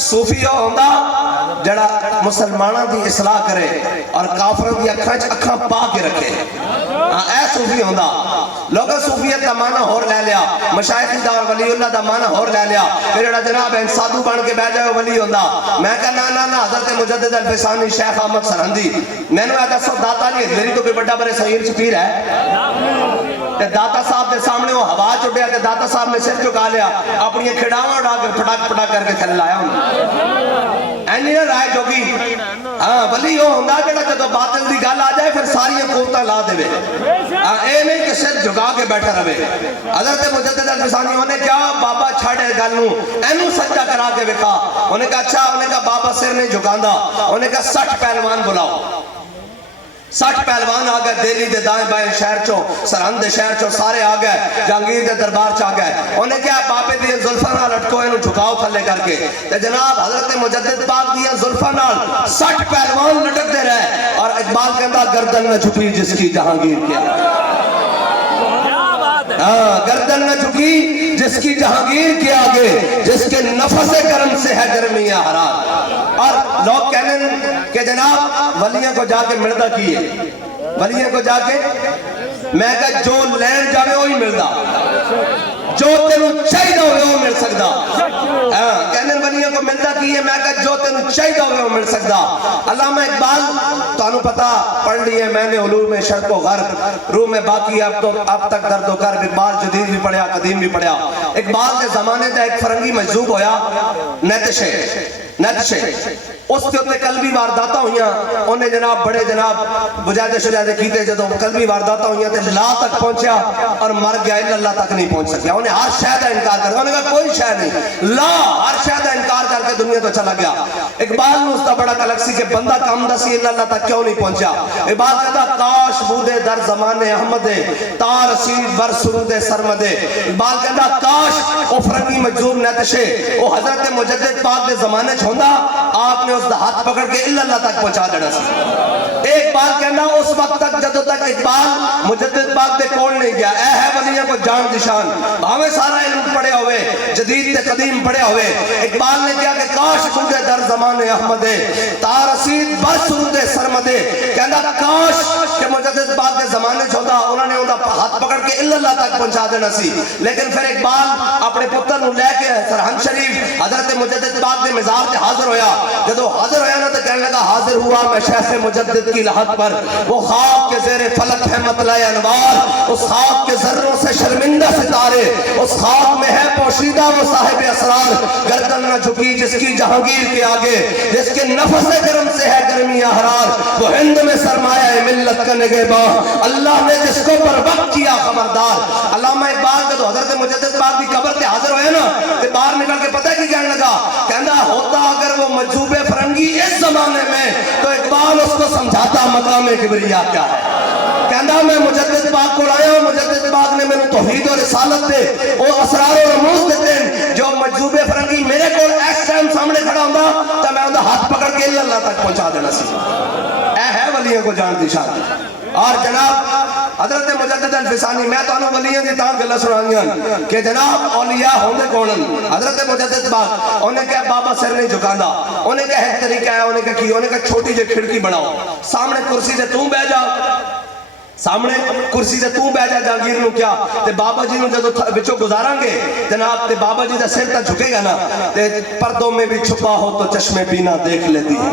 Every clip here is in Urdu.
صوفی ہوندہ جڑا مسلمانہ دی اصلاح کرے اور کافروں دی اکھاں پا کے رکھے، اے صوفی ہوندہ۔ لوگا صوفیت دا معنی ہور لے لیا، مشایخی دا اور ولی اللہ دا معنی ہور لے لیا، پھر جڑا جناب ہے سادھو بن کے بیٹھ جائے ولی ہوندہ۔ میں کہا نا حضرت مجدد الفسانی شیخ احمد سرہندی میں نے ایسا سو داتا نہیں، میری تو کوئی بڑا برے صغیر چپیر ہے، داتا صاحب دے سامنے وہ ہوا چڑھیا کہ داتا صاحب نے سر چکا لیا، اپنی کھڑاواں اڑا کے پھٹا کر کے تھلے لایا ہوں اینی نہ رائے جو کی ولی وہ ہوندہ جڑا جدو باطل دی گل آ جائے پھر ساری قوتاں لا دے اے نہیں کہ سر جھکا کے بیٹھا رہے۔ حضرت مجدد الفسانی انہیں کیا بابا چھاڑے گل نو اینو سجدہ کرا کے بکھا، انہیں کہا اچھا، انہیں کہا بابا سر نہیں جھکاندہ، انہیں کہا 60 پہلوان بلاؤ۔ 60 پہلوان آ گئے، دہلی دے دائیں بائیں شہر چو، سرہند دے شہر چو سارے آ گئے، جہانگیر دے دربار چا گئے۔ انہیں کیا بابے دی زلفاں نال لٹکو انہوں جھکاؤ تھلے کر کے، تے جناب حضرت مجدد پاک دیا زلفاں نال 60 پہلوان لٹک دے رہے، اور اقبال کہندہ گردن نہ جھکی جس کی جہانگیر کیا، گردن نہ جھکی جس کی جہانگیر کے آگے، جس کے نفس کرم سے ہے گرمیاں حرار۔ اور لوگ کہنے کہ جناب ولیوں کو جا کے مردہ کیے، ولیوں کو جا کے میں کہا جو لین جاوے وہی مردہ، جو تینوں چاہیے ہوئے وہ مل سکتا، کہنے ولیوں کو ملتا کیے، میں کہا جو تینوں چاہیے ہوئے وہ مل سکتا۔ علامہ اقبال تو انہوں پتا پڑھ لیے میں نے علوم شرق و غرب، روح میں باقی اب تک درد و کرب، اقبال جدید بھی پڑھیا قدیم بھی پڑھیا۔ اقبال کے زمانے دا ایک فرنگی مجذوب ہویا نیتشے، اس کے ہوتے قلبی وارداتہ ہوئیاں، انہیں جناب بڑے جناب بجادے شجادے کیتے جدو قلبی وارداتہ ہوئیاں تے لا تک پہنچیا اور مر گیا، اللہ تک نہیں پہنچ سکیا، انہیں ہر شہدہ انکار کر گیا، انہیں کہا کوئی شہد نہیں، لا ہر شہدہ انکار کر کے دنیا تو چلا گیا۔ اقبال نے اس کا بڑا کلکسی کہ بندہ کام دسی اللہ تک کیوں نہیں پہنچا۔ اقبال کہتا کاش بودے در زمان احمد تا رسید بر سرود سرمد، اقبال کہتا کاش او فرنگی مجذوب نیتشے او حضرت مجدد پاک دے زمانے چھوندہ، آپ نے اس دا ہاتھ پکڑ کے اللہ تک پہنچا دینا سی۔ اقبال کہنا اس وقت تک جدو تک اقبال مجدد پاک دے کول نہیں گیا، اے ہے ولیوں کو جان دشان، ہمیں سارا علم پڑے ہوئے، جدید تے قدیم پڑے ہوئے، اقبال نے کیا کہ کاش بودے در زمان احمد تا رسید بر سرود سرمد، کہنا کاش کہ مجدد پاک دے زمانے چھوڑا انہوں نے ہاتھ پکڑ کے اللہ تک پہنچا دینا سی۔ لیکن پھر اقبال اپنے پتر نو لے کے سرہند شریف حضرت مجدد پاک دے مزار تے حاضر ہویا، جدو حاضر ہویا نا تو کہنے لگا حاضر ہوا میں شیخ مجدد کی لحد پر، وہ خواب کے زیر فلک ہے مطلع انوار، اس خواب کے ذروں سے شرمندہ ستارے، اس خواب میں ہے پوشیدہ وہ صاحب اسرار، گردن نہ جھکی جس کی جہانگیر کے آگے، جس کے نفس گرم سے ہے گرمیاں حرار، وہ ہند میں سرمایہ ملت کا نگہباں، اللہ نے جس کو پر وقت کیا خبردار۔ علامہ اقبال جدو حضرت مجدد پاک کی قبر تے حاضر ہوئے نا تے باہر نکل کے پتہ کی کہنے لگا، کہنا ہوتا اگر وہ مجذوب فرنگی اس زمانے میں تو اقبال اس کو سمجھاتا مقام کبریا کیا ہے۔ کہنا میں مجدد پاک کو آیا ہوں، مجدد پاک نے میں توحید و رسالت دے وہ اسرار و رموز دیتے ہیں، جو مجذوب فرنگی میرے کو ایس ٹائم سامنے کھڑا ہوں تو میں انہیں ہاتھ پکڑ کے اللہ تک پہنچا دینا سی۔ اے ہے ولیوں کو جان دشان۔ اور جناب حضرت مجدد الفسانی میں تو انہوں ولیوں کی تاں گلہ سنانیاں کہ جناب اولیاء ہوندے کونن، حضرت مجدد پاک انہیں کہا بابا سر نہیں جھکاندہ، انہیں کہا ایک طریقہ ہے، انہیں کہا کی، انہیں کہا چھوٹی جے کھڑکی بناؤ، سامنے کرسی سے تم بہ جا، سامنے کرسی سے تو بیٹھا جہانگیر نو کیا تے بابا جی نو جدو بچو گزاریں گے جناب تے بابا جی دا سر تا جھکے گا نا تے پردوں میں بھی چھپا ہو تو چشمے بینا دیکھ لیتی ہے،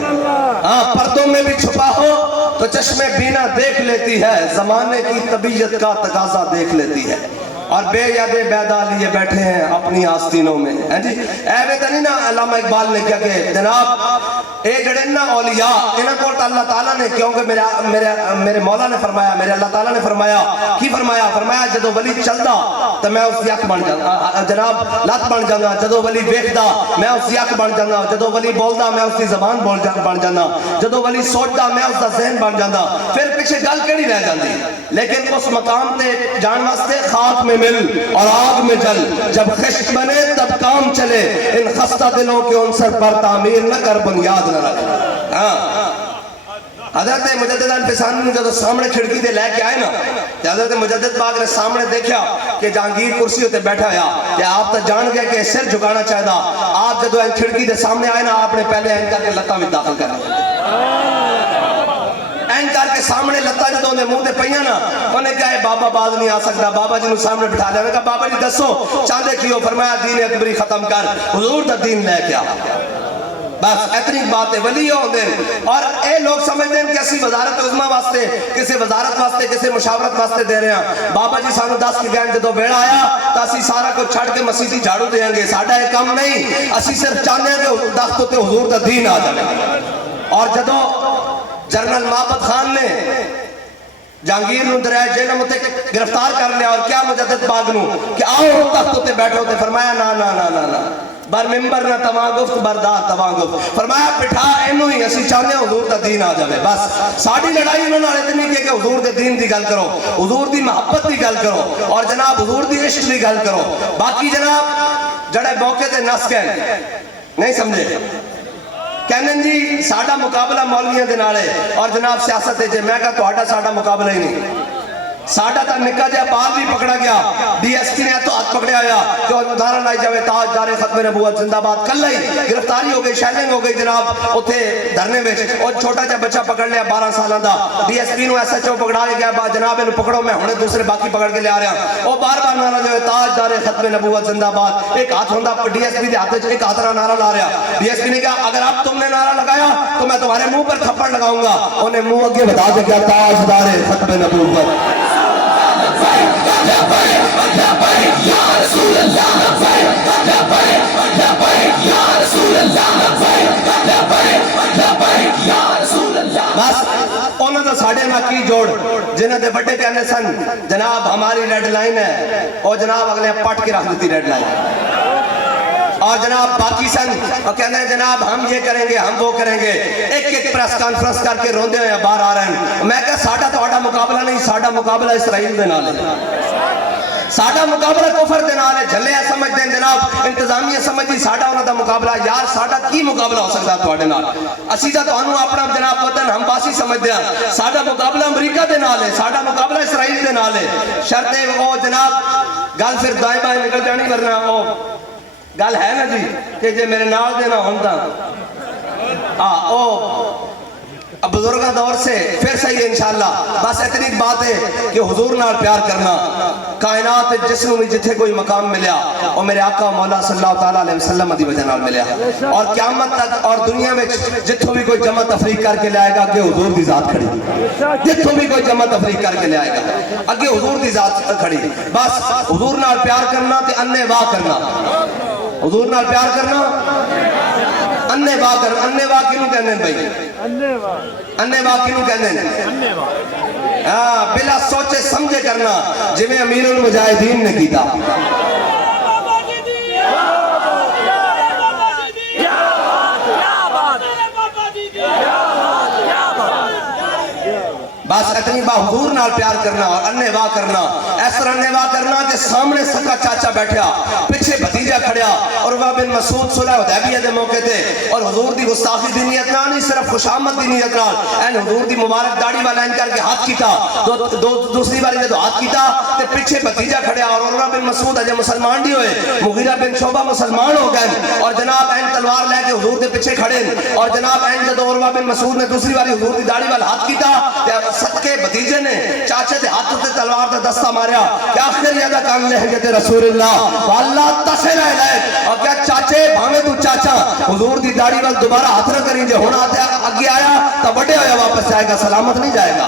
ہاں پردوں میں بھی چھپا ہو تو چشمے بینا دیکھ لیتی ہے، زمانے کی طبیعت کا تقاضا دیکھ لیتی ہے، اور بے یادے بیدا لیے بیٹھے ہیں اپنی آستینوں میں۔ اے ویدنی نا علامہ اقبال نے کیا کہ جناب اے جڑنا اولیاء انہاں کو اللہ تعالیٰ نے، کیونکہ میرے مولا نے فرمایا، میرے اللہ تعالیٰ نے فرمایا کی فرمایا، فرمایا جدو ولی چلدا تو میں اس یک بن جانا، جناب لات بن جانا، جدو ولی ویکھدا میں اس یک بن جانا، جدو ولی بولدا میں اس کی زبان بن جانا، جدو ولی سوچدا میں اس کا ذہن بن جانا، پھر پیچھے گل کیڑی رہ جاندی۔ لیکن اس مقام تے جان واسطے خاک میں مل اور آگ میں جل، جب خشک بنے تب کام چلے، ان خستہ دلوں کے عنصر پر تعمیر نہ کر بنیاد نہ رکھ۔ حضرت مجدد الفسانی نے جب سامنے کھڑکی دے لے کے آئے نا حضرت مجدد پاک نے سامنے دیکھا کہ جہانگیر کرسی ہوتے بیٹھا یا کہ آپ تا جان گیا کہ سر جھکانا چاہتا، آپ آپ جدو کھڑکی دے سامنے آئے نا آپ نے پہلے این کر کے لتاں میں داخل کرنا این کر کے سامنے لتاں جدو نے منہ دے پئیاں نا انہیں کہا ہے بابا بعد نہیں آ سکتا بابا جی نے سامنے بٹھا لیا انہیں کہا بابا جی دسو چاندے کیوں فرمایا دین اکبری ختم کر حضور دا دین لے کے آ بس اتنی بات ہے ولی ہوندے اور اے لوگ سمجھتے ہیں کہ اسی وزارت عظمہ واسطے کسی وزارت واسطے کسی مشاورت واسطے دے رہے ہیں بابا جی سانو دس کے گئے جدو بیڑا آیا تو اسی سارا کو چھڑ کے مسیحی جھاڑو دیں گے ساڈا یہ کم نہیں اسی صرف چاہتے ہیں کہ دس تو حضور دا دین آ جائے اور جدو جنرل محبت خان نے جہانگیر نو دریائے جہلم تے گرفتار کر لیا اور کیا مجدد باغ نو کہ آؤ تختوں تے بیٹھو تے فرمایا نا نا نا نا نا بر ممبر نہ تواں گفت بردار تواں گفت فرمایا بٹھا اینو ہی اسی چاہتے ہیں حضور دا دین آ جائے بس ساڑی لڑائی انہوں نے اتنی کہ حضور دے دین دی گل کرو حضور دی محبت دی گل کرو اور جناب حضور دی عشق دی گل کرو باقی جناب جڑے موقع تے نس گئے نہیں سمجھے کہنے جی ساڑا مقابلہ مولویاں دے نالے اور جناب سیاست ہے جے میں کہا توڑا ساڑا مقابلہ ہی نہیں ساڑا تا نکا جا بال بھی پکڑا گیا ڈی ایس پی نے تو ہاتھ پکڑے آیا کہ نعرہ لائی جاوے تاج دار ختم نبوت زندہ باد کل ہی گرفتاری ہو گئی شیلنگ ہو گئی جناب اتھے دھرنے میں اور چھوٹا جا بچہ پکڑ لیا 12 سالہ دا ڈی ایس پی نو ایس ایچ او پکڑا گیا جناب انہوں پکڑو میں ہونے دوسرے باقی پکڑ کے لے آ رہا اور بار بار نعرہ جاوے تاج دار ختم نبوت زندہ باد ایک ہاتھ ہوندہ ڈی ایس پی دے ہاتھ ایک ہاتھ نعرہ لا رہا ڈی ایس پی نے کہا اگر آپ تم نے نعرہ لگایا تو میں تمہارے منہ پر تھپڑ لگاؤں گا انہیں منہ اگے بتا دے گیا تاج دار ختم نبوت بس انہوں نے ساڑھے نہ کی جوڑ جنہوں نے بڑے کہنے سن جناب ہماری ریڈ لائن ہے اور جناب اگلے پٹ کے رکھ دیتی ریڈ لائن اور جناب باقی سن اور کہنے ہیں جناب ہم یہ کریں گے ہم وہ کریں گے ایک ایک پریس کانفرنس کر کے روندے ہوئے باہر آ رہے ہیں میں کہا ساڑھا تو آڑا مقابلہ نہیں ساڑھا مقابلہ اسرائیل دے نال ہے ساڑھا مقابلہ کفر دے نال ہے جھلے سمجھ دیں جناب انتظامیہ سمجھ دی ساڑھا انہوں دا مقابلہ یار ساڑھا کی مقابلہ ہو سکتا تو آڑے نال اسیدہ تو انہوں اپنا جناب وطن ہم باسی سمجھ دیا ساڑھا مقابلہ امریکہ دے نال ہے ساڑھا مقابلہ اسرائیل دے نال ہے شرطے وہ جناب گل پھر دائیں بائیں نکل جانی ورنہ وہ گل ہے نا جی کہ جے میرے نال دینا ہوندہ بزرگاں دور سے پھر صحیح ہے انشاءاللہ بس اتنی بات ہے کہ حضور نال پیار کرنا کائنات جسم میں جتھے کوئی مقام ملیا اور میرے آقا مولا صلی اللہ علیہ وسلم دی وجہ نال ملیا اور قیامت تک اور دنیا میں جتھوں بھی کوئی جمع تفریق کر کے لے آئے گا کہ حضور دی ذات کھڑی جتھوں بھی کوئی جمع تفریق کر کے لے آئے گا اگے حضور دی ذات کھڑی بس حضور نال پیار کرنا تے انے واہ کرنا حضور نال پیار کرنا انے واہ کرنا انے واہ کیوں کہنے ہیں بھائی انے واہ کیوں کہنے ہیں بلا سوچے سمجھے کرنا جمیں امیر المجاہدین نے کیتا بس اتنی با حضور نال پیار کرنا اور انے واہ کرنا ایسا انے واہ کرنا کہ سامنے سکا چاچا بیٹھیا پیچھے بھتیجا کھڑیا اور وہ بن مسعود صلح حدیبیہ دے موقع تے اور حضور دی گستاخی دی نیت نہ نہیں صرف خوشامد دی نیت نال این حضور دی مبارک داڑھی والا ان کر کے ہاتھ کیتا دوسری باری جدو ہاتھ کیتا تے پیچھے بھتیجا کھڑیا اور عروہ بن مسعود اجے مسلمان دی ہوئے مغیرہ بن شعبہ مسلمان ہو گئے اور جناب این تلوار لے کے حضور دے پیچھے کھڑے اور جناب این جدو عروہ بن مسعود نے دوسری باری حضور دی داڑھی والا ہاتھ کیتا صدقے بھتیجے نے چاچے دے ہاتھ تے تلوار دا دستہ ماریا کہ آخر یادہ کان لہجت رسول اللہ واللہ تصل علیہ اور کیا چاچے بھامے تو چاچا حضور دی داڑھی وال دوبارہ ہاتھ نہ کریں جے ہونا آگے آیا تو بڑے ہویا واپس جائے گا سلامت نہیں جائے گا